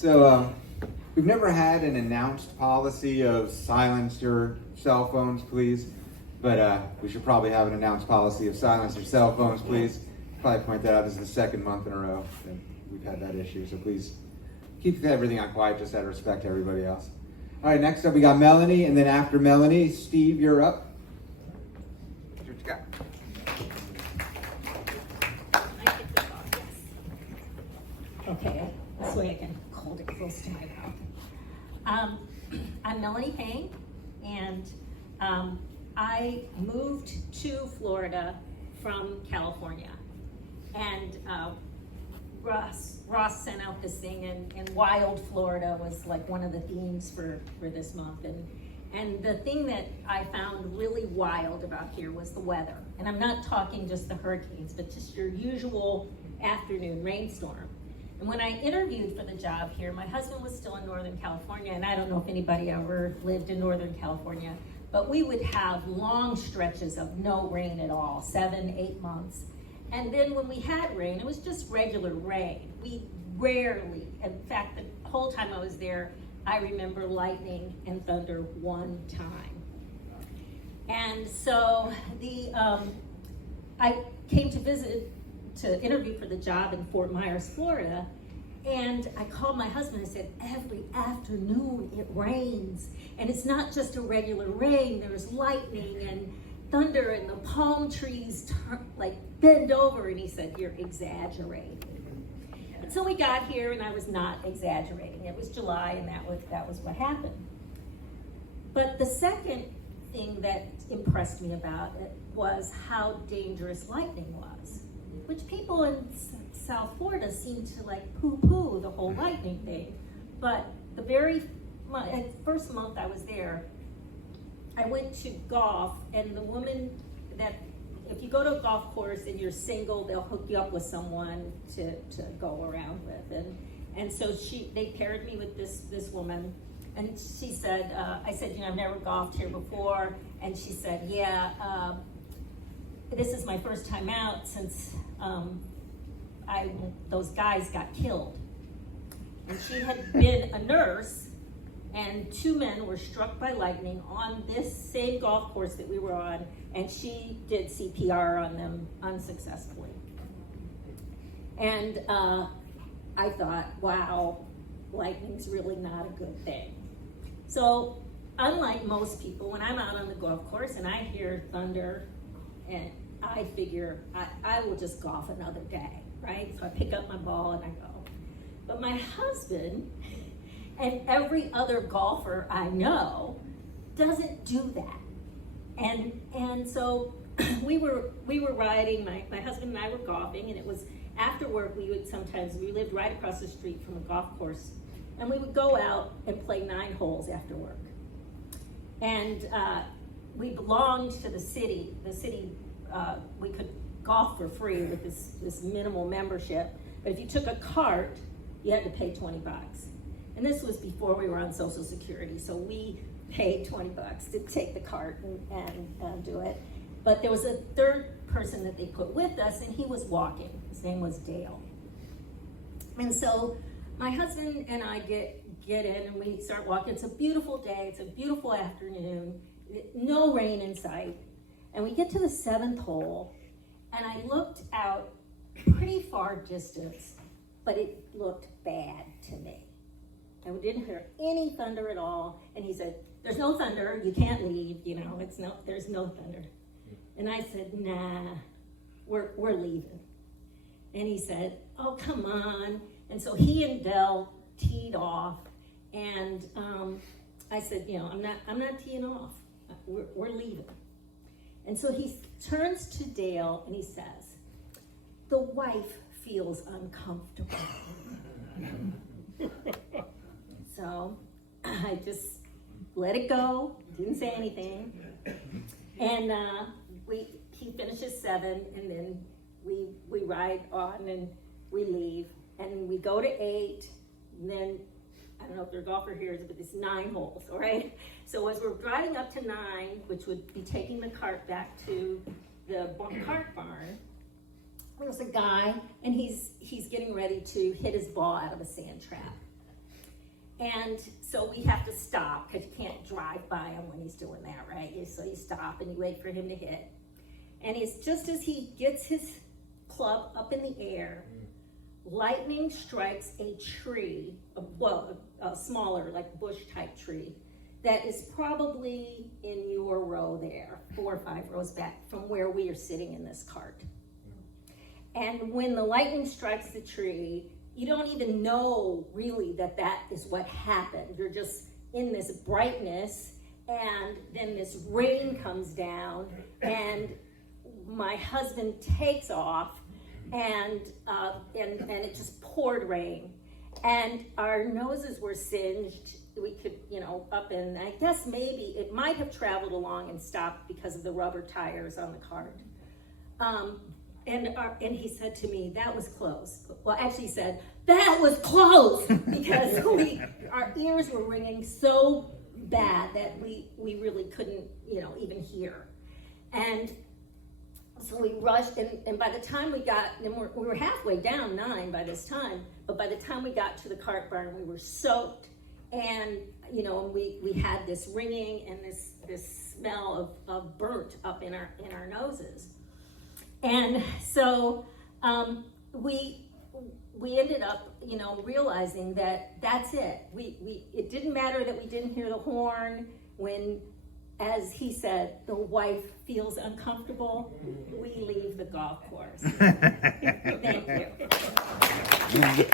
So, we've never had an announced policy of silence your cell phones, please. But we should probably have an announced policy of silence your cell phones, please. Probably point that out. This is the second month in a row that we've had that issue. So please keep everything on quiet, just out of respect to everybody else. All right, next up we got Melanie, and then after Melanie, Steve, you're up. What you got? Okay, this way I can hold it close to my mouth. I'm Melanie Payne, and I moved to Florida from California. And Ross sent out this thing, and Wild Florida was like one of the themes for this month. And the thing that I found really wild about here was the weather. And I'm not talking just the hurricanes, but just your usual afternoon rainstorm. And when I interviewed for the job here, my husband was still in Northern California, and I don't know if anybody ever lived in Northern California, but we would have long stretches of no rain at all, 7, 8 months. And then when we had rain, it was just regular rain. We rarely, in fact, the whole time I was there, I remember lightning and thunder one time. And so I came to interview for the job in Fort Myers, Florida, and I called my husband and said, every afternoon it rains, and it's not just a regular rain, there's lightning and thunder, and the palm trees bend over. And he said, you're exaggerating. And so we got here, and I was not exaggerating. It was July, and that was what happened. But the second thing that impressed me about it was how dangerous lightning was, which people in South Florida seem to poo-poo the whole lightning thing. But the first month I was there, I went to golf, and the woman that, if you go to a golf course and you're single, they'll hook you up with someone to go around with. And so they paired me with this woman, and she said, I said, I've never golfed here before. And she said, yeah, this is my first time out since those guys got killed. And she had been a nurse, and 2 men were struck by lightning on this same golf course that we were on, and she did CPR on them unsuccessfully. And I thought, wow, lightning's really not a good thing. So unlike most people, when I'm out on the golf course and I hear thunder, and I figure I will just golf another day, right? So I pick up my ball and I go. But my husband and every other golfer I know doesn't do that. And so we were riding, my husband and I were golfing, and it was after work. We lived right across the street from a golf course, and we would go out and play 9 holes after work. And we belonged to the city. The city, we could golf for free with this minimal membership, but if you took a cart, you had to pay $20. And this was before we were on Social Security, so we paid $20 to take the cart and do it. But there was a third person that they put with us, and he was walking. His name was Dale. And so my husband and I get in, and we start walking. It's a beautiful day. It's a beautiful afternoon. No rain in sight. And we get to the 7th hole, and I looked out pretty far distance, but it looked bad to me. And we didn't hear any thunder at all. And he said, there's no thunder, you can't leave, there's no thunder. And I said, nah, we're leaving. And he said, oh, come on. And so he and Dell teed off, and I said, I'm not teeing off, we're leaving. And so he turns to Dale and he says, the wife feels uncomfortable. So I just let it go, didn't say anything. And he finishes 7, and then we ride on and we leave, and we go to 8, and then I don't know if they're a golfer here, but it's 9 holes, all right? So as we're driving up to 9, which would be taking the cart back to the cart barn, there's a guy, and he's getting ready to hit his ball out of a sand trap. And so we have to stop because you can't drive by him when he's doing that, right? So you stop and you wait for him to hit. And it's just as he gets his club up in the air, lightning strikes a tree, a smaller, like bush type tree, that is probably in your row there, 4 or 5 rows back from where we are sitting in this cart. And when the lightning strikes the tree, you don't even know really that is what happened. You're just in this brightness, and then this rain comes down, and my husband takes off, and it just poured rain, and our noses were singed. We could, up in, I guess maybe it might have traveled along and stopped because of the rubber tires on the cart. And he said to me, that was close. Well, actually he said, that was close, because our ears were ringing so bad that we really couldn't, even hear. And so we rushed, and by the time we got, and we were halfway down 9 by this time, but by the time we got to the cart barn, we were soaked, and we had this ringing and this smell of burnt up in our noses. And so we ended up, realizing that that's it. It didn't matter that we didn't hear the horn when, as he said, the wife feels uncomfortable, we leave the golf course. Thank you.